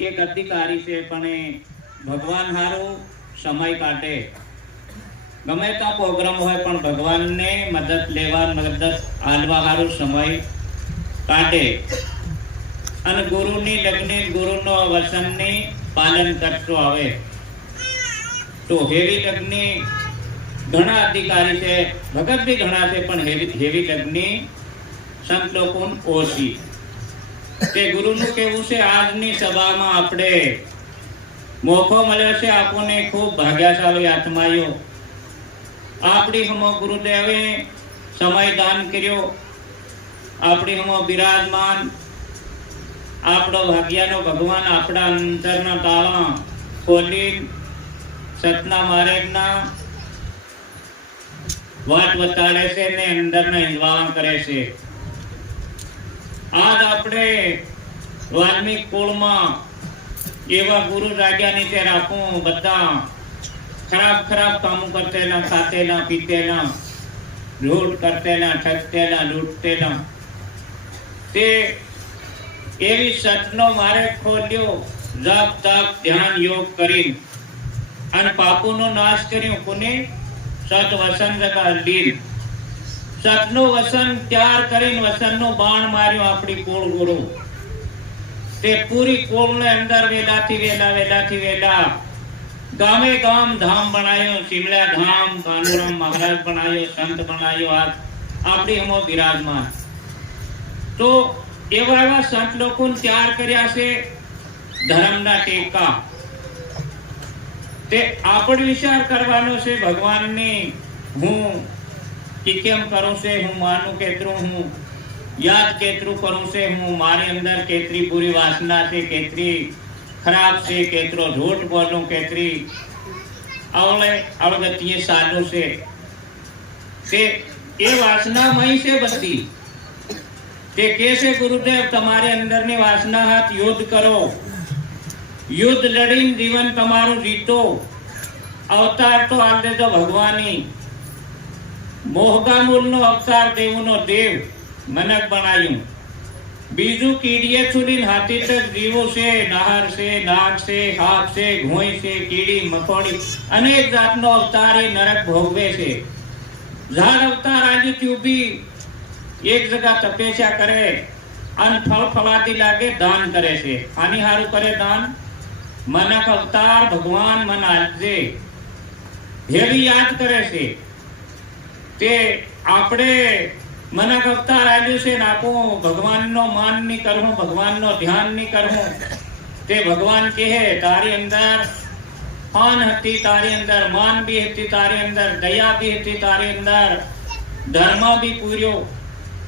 એક અધિકારી છે પણ એ ભગવાન હારું સમય કાઢે, ગમે ત્યાં પ્રોગ્રામ હોય પણ ભગવાનને મદદ લેવા મદદ આલવા હારું સમય કાઢે અને ગુરુની લગ્ન ગુરુનો વચનની પાલન કરતો આવે. તો હેવી લગ્ન ઘણા અધિકારી છે, ભગત બી ઘણા છે, પણ હેવી લગ્ન સંત લોકો ઓછી. તે ગુરુનું કેવું છે, આજની સભામાં આપણે મોકો મળ્યો છે, આપણને ખૂબ ભાગ્યશાળી આત્માઓ. આપણી હમો ગુરુદેવે સમય દાન કર્યો, આપણી હમો બિરાજમાન આપણો ભાગ્યનો ભગવાન આપણા અંતરના તાળા ખોલી સતના માર્ગના વાટ બતાડે છે ને અંદરના ઇંજવાળા કરે છે. આજ આપણે વાલ્મીક કુળમાં એવા ગુરુ જાગ્યા નીચે રાખું, બધા ખરાબ કામો કરતેલા, ખાતેલા, પીતેલા, લૂંટ કરતેલા, ઠગતેલા, લૂંટતેલા. તે એવી સતનો માર્ગ ખોલ્યો, જપ તપ ધ્યાન યોગ કરી અને પાપોનો નાશ કર્યો. કોને? સત વસન લીધ. સતનું વસન ત્યાર કરીને વસનનું બાણ માર્યું આપણી કુળ ગુરુ. તે પૂરી કુળને અંદર વેલાથી વેલા ગામે ગામ ધામ બનાવ્યો, શિમલા ધામ, કાનુરામ મહારાજ બનાવ્યો, સંત બનાવ્યો, આપણી હમો બિરાજમાન. તો એવા સંત લોકો તૈયાર કર્યા છે ધર્મના ટેકા. તે આપણે વિચાર કરવાનો છે ભગવાનની, હું કેમ કરું છે, હું માનું કેટલું, હું યાદ કેટલું કરું છે, હું મારી અંદર કેટલી પૂરી વાસના છે, કેટલી ખરાબ છે, કેટલો ઝૂઠ બોલું, કેટલી અવગતિએ સારું છે. તે એ વાસનામય છે બધી. તે કે છે ગુરુદેવ તમારે અંદરની વાસના હાથ યુદ્ધ કરો, યુદ્ધ લડીને જીવન તમારું જીતો. અવતાર તો આ દેજો ભગવાની, મોહગા મૂળનો અવતાર દેવનો દેવ મનક બનાવ્યું. બીજું કીડીએ છુલીને હાથી તક જીવો છે, નહર છે, નાગ છે, હાથ છે, ઘોઈ છે, કીડી મકોડી અનેક જાતનો અવતાર એ નરક ભોગવે છે. ઝાડ અવતાર આજે ટ્યુબી એક જગા તપસ્યા કરે અને ફળ ફળાતી લાગે દાન કરે છે. આની હારું કરે દાન. મનક અવતાર ભગવાન મન આજે હેવી યાદ કરે છે. તે આપણે મનક અવતાર આવ્યું છે ને આપણું ભગવાનનો માન નહીં કરવું, ભગવાનનો ધ્યાન નહીં કરવું. તે ભગવાન કહે તારી અંદર પાન હતી, તારી અંદર માન બી હતી, તારી અંદર દયા બી હતી, તારી અંદર ધર્મ બી પૂર્યો,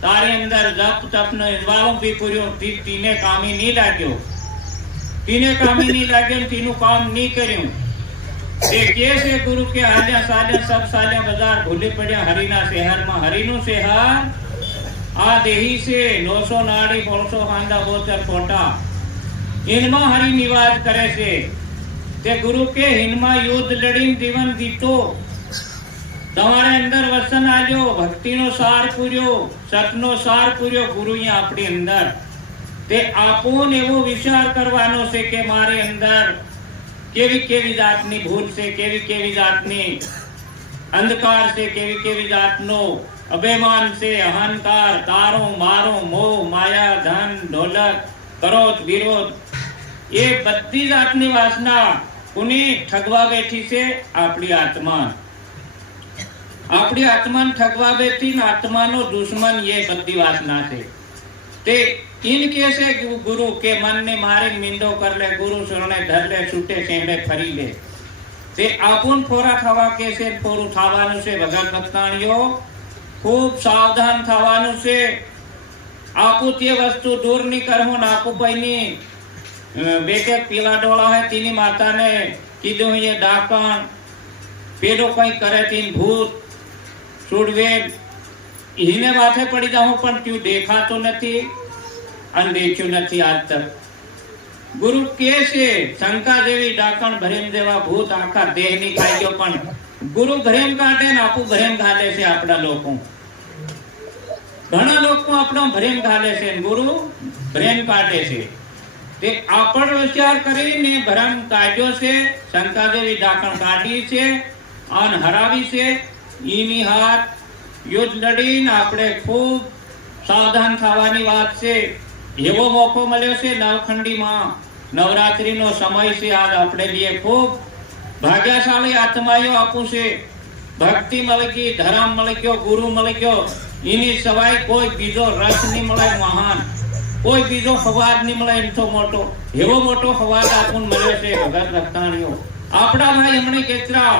તારી અંદર જપ તપનો ઇજવાળો બી પૂર્યો. તીને કામી નહીં લાગ્યો, તેનું કામ નહીં કર્યું. તે કે છે ગુરુ કે હાલ્યા સાલ્યા સબ સાલ્યા બજાર ભૂલી પડ્યા હરિના શહેરમાં. હરિનું શહેર આ દેહી છે, 900 નાડી 500 ખાંડા બોચર કોટા, ઇનમાં હરિ નિવાસ કરે છે. તે ગુરુ કે ઇનમાં યુદ્ધ લડીને જીવન જીતો. તમારે અંદર વસન આવ્યો, ભક્તિનો સાર પૂર્યો, સતનો સાર પૂર્યો ગુરુ આપણી અંદર. તે આપોને એવો વિચાર કરવાનો છે કે મારી અંદર કેવી જાતની ભૂલ છે, કેવી જાતની અંધકાર છે, કેવી જાતનો અભિમાન છે, અહંકાર, તારો મારો મોહ માયા ધન દોલત ક્રોધ વિરોધ, એ બધી જાતની વાસના કોની ઠગવા બેઠી છે? આપણી આત્મા. આપણી આત્માને ઠગવા બેઠી ને આત્માનો દુશ્મન એ બધી વાસના છે. તે इन कैसे गुरु के मन ने मारे मिंदो कर ले, गुरु शरणे धर ले, छूटे सेंडे फरी ले. ते आपुन फोरा थवा कैसे फोरू थावानु से भगत भक्ताणियो खूब सावधान थवानु से. आपू ते वस्तु दूर नहीं करहु ना. आपू पहनी बेटे पीला डोला है तीनी माता ने कीधु ये डाकण पेड़ो कई करे तीन भूत सुड़वेद इने माथे पड़ी जाऊं पण क्यों देखा तो नहीं अनदेख्યું નથી આજ તક. ગુરુ કે છે શંકા જેવી ડાકણ ભરેમ જેવા ભૂત આખા દેહ ની ખાઈ ગયો, પણ ગુરુ ભરેમ કાઢે ને આપું ભરેમ ઘાલે છે. આપણા લોકો ઘણા લોકો આપણો ભરેમ ઘાલે છે, ગુરુ ભરેમ કાઢે છે. તે આપણ વિચાર કરીને ભરમ કાઢ્યો છે, શંકાદેવી ડાકણ કાઢી છે અને હરાવી છે. ઈની હાથ યુદ્ધ લડીને આપણે ખૂબ સાવધાન થવાની વાત છે. એવો મોકો મળ્યો છે નવખંડીમાં, નવરાત્રીનો સમય છે. આજ આપણે लिए ખૂબ ભાગ્યશાળી આત્માઓ આપું છે. ભક્તિ મળી ગઈ, ધર્મ મળી ગયો, ગુરુ મળી ગયો. એની સિવાય કોઈ બીજો રસ નહીં મળે મહાન, કોઈ બીજો ફવાદ નહીં મળે એમથો મોટો. એવો મોટો ફવાદ આપણને મળ્યો છે ભગત રખતાણીઓ. આપણા ભાઈ હમણાં કેટલા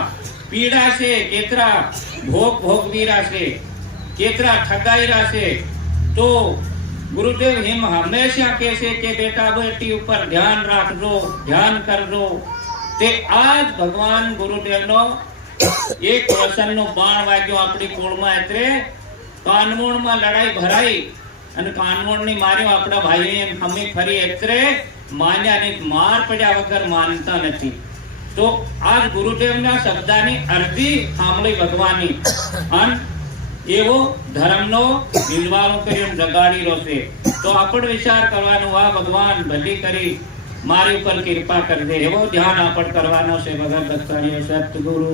પીડા છે, કેટલા ભોગ ભોગવીરા છે, કેટલા ઠગાઈરા છે. તો ગુરુદેવ હિમ હંમેશા કહે છે કે બેટા બેટી ઉપર ધ્યાન રાખજો, ધ્યાન કરજો. તે આજ ભગવાન ગુરુદેવનો એક વસનનો બાણ વાગ્યો આપણી કુળમાં. એટલે કાનમોણમાં લડાઈ ભરાઈ અને કાનમોણની માર્યો આપણા ભાઈએ અમે ફરી એટલે માન્યા નહીં. માર પડ્યા વગર માનતા નથી. તો આજ ગુરુદેવના શબ્દની અરજી સાંભળી ભગવાનની અને એવો ધર્મનો દિલવાળો કરીને જગાડી રહ્યો છે. તો આપણે વિચાર કરવાનો, આ ભગવાન ભલી કરી મારી ઉપર કૃપા કરી દે, એવો ધ્યાન આપણે કરવાનો છે. ભગત દત્તાણીઓ સતગુરુ